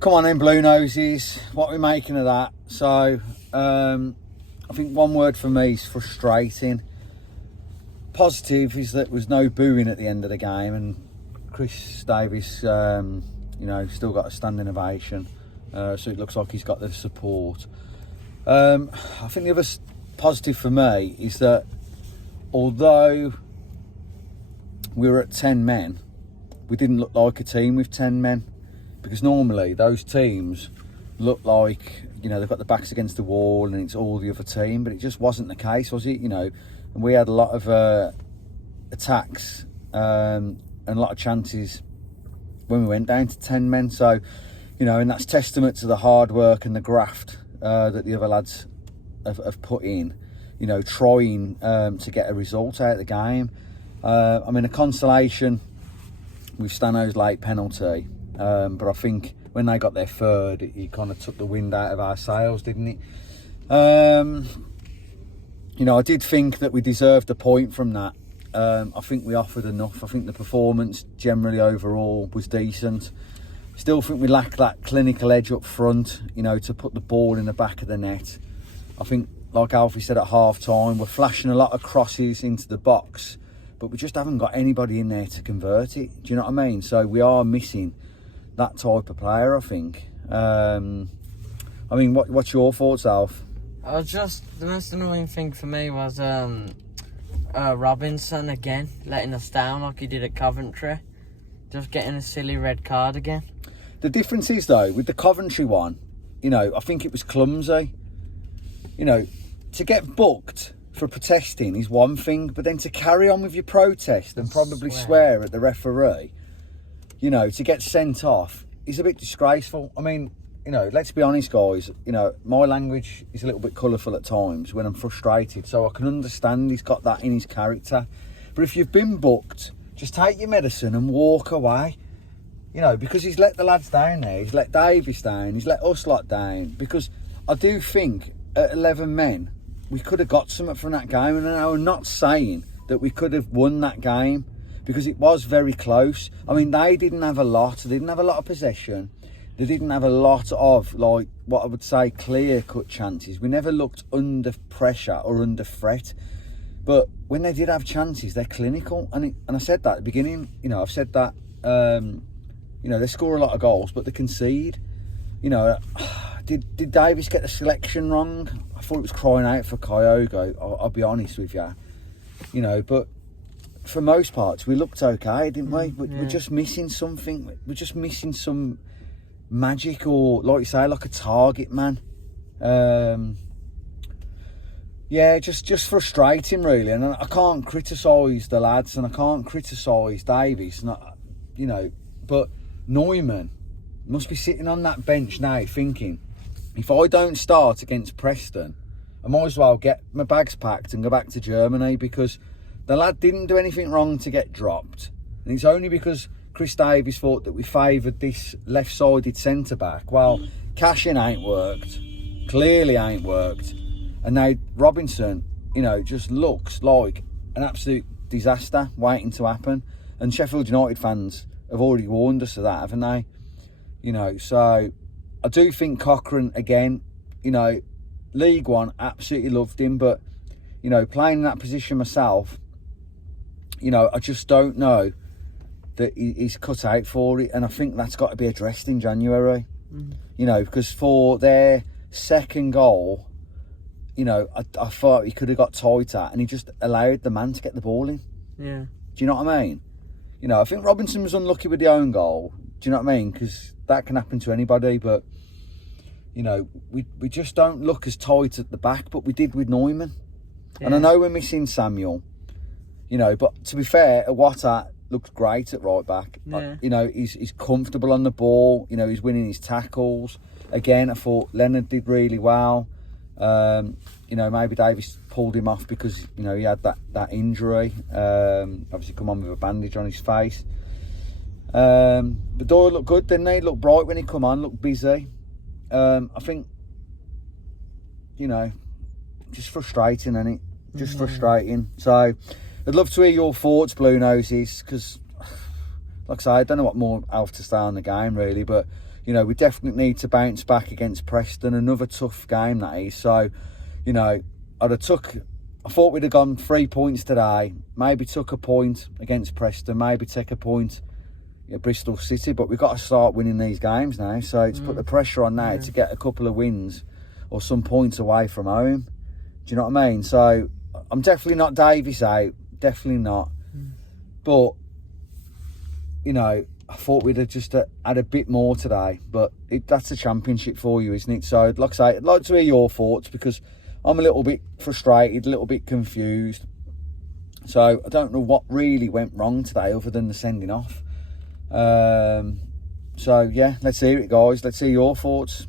Come on then, Blue Noses. What are we making of that? So, I think one word for me is frustrating. Positive is that there was no booing at the end of the game, and Chris Davies, still got a standing ovation. So it looks like he's got the support. I think the other positive for me is that although we were at 10 men, we didn't look like a team with 10 men. Because normally those teams look like, they've got the backs against the wall and it's all the other team, but it just wasn't the case, was it? And we had a lot of attacks and a lot of chances when we went down to 10 men. So, and that's testament to the hard work and the graft that the other lads have put in, trying to get a result out of the game. A consolation with Stano's late penalty. But I think when they got their third, he kind of took the wind out of our sails, didn't it? I did think that we deserved a point from that. I think we offered enough. I think the performance generally overall was decent. Still think we lack that clinical edge up front, to put the ball in the back of the net. I think, like Alfie said at half-time, we're flashing a lot of crosses into the box, but we just haven't got anybody in there to convert it. Do you know what I mean? So we are missing that type of player, I think. What's your thoughts, Alf? The most annoying thing for me was Robinson again letting us down like he did at Coventry, just getting a silly red card again. The difference is though with the Coventry one, I think it was clumsy. To get booked for protesting is one thing, but then to carry on with your protest and probably swear at the referee, to get sent off is a bit disgraceful. Let's be honest, guys. My language is a little bit colourful at times when I'm frustrated, so I can understand he's got that in his character. But if you've been booked, just take your medicine and walk away. Because he's let the lads down there. He's let Davies down. He's let us lot down. Because I do think at 11 men, we could have got something from that game. And I'm not saying that we could have won that game, because it was very close. They didn't have a lot. They didn't have a lot of possession. They didn't have a lot of, what I would say, clear-cut chances. We never looked under pressure or under threat. But when they did have chances, they're clinical. And I said that at the beginning. I've said that, they score a lot of goals, but they concede. Did Davies get the selection wrong? I thought it was crying out for Kyogo, I'll be honest with you. But for most parts, we looked okay, didn't we? We're just missing something. We're just missing some magic, or, like you say, like a target man. Just frustrating, really. And I can't criticise the lads, and I can't criticise Davies, but Neumann must be sitting on that bench now thinking, if I don't start against Preston, I might as well get my bags packed and go back to Germany, because the lad didn't do anything wrong to get dropped. And it's only because Chris Davies thought that we favoured this left-sided centre-back. Well, Cashin ain't worked. Clearly ain't worked. And now Robinson, just looks like an absolute disaster waiting to happen. And Sheffield United fans have already warned us of that, haven't they? So I do think Cochrane, again, League One, absolutely loved him. But, playing in that position myself, I just don't know that he's cut out for it. And I think that's got to be addressed in January. Because for their second goal, I thought he could have got tighter, and he just allowed the man to get the ball in. Yeah. Do you know what I mean? I think Robinson was unlucky with the own goal. Do you know what I mean? Because that can happen to anybody. But, we just don't look as tight at the back, but we did with Neumann. Yeah. And I know we're missing Samuel, but to be fair, Iwata looked great at right back. Yeah. He's comfortable on the ball. He's winning his tackles. Again, I thought Leonard did really well. Maybe Davies pulled him off because, he had that injury. Obviously come on with a bandage on his face. But Doyle looked good, didn't he? He looked bright when he come on, looked busy. I think, just frustrating, isn't it? Just frustrating. So I'd love to hear your thoughts, Blue Noses, because like I say, I don't know what more else to say on the game really, but you know, we definitely need to bounce back against Preston. Another tough game that is. So, you know, I thought we'd have gone 3 points today, maybe took a point against Preston, maybe take a point at Bristol City, but we've got to start winning these games now. So it's put the pressure on now to get a couple of wins or some points away from home. Do you know what I mean? So I'm definitely not Davies out, definitely not. But, you know, I thought we'd have just had a bit more today, but that's the Championship for you, isn't it? So, like I say, I'd like to hear your thoughts because I'm a little bit frustrated, a little bit confused. So, I don't know what really went wrong today other than the sending off. So, yeah, let's hear it, guys. Let's hear your thoughts.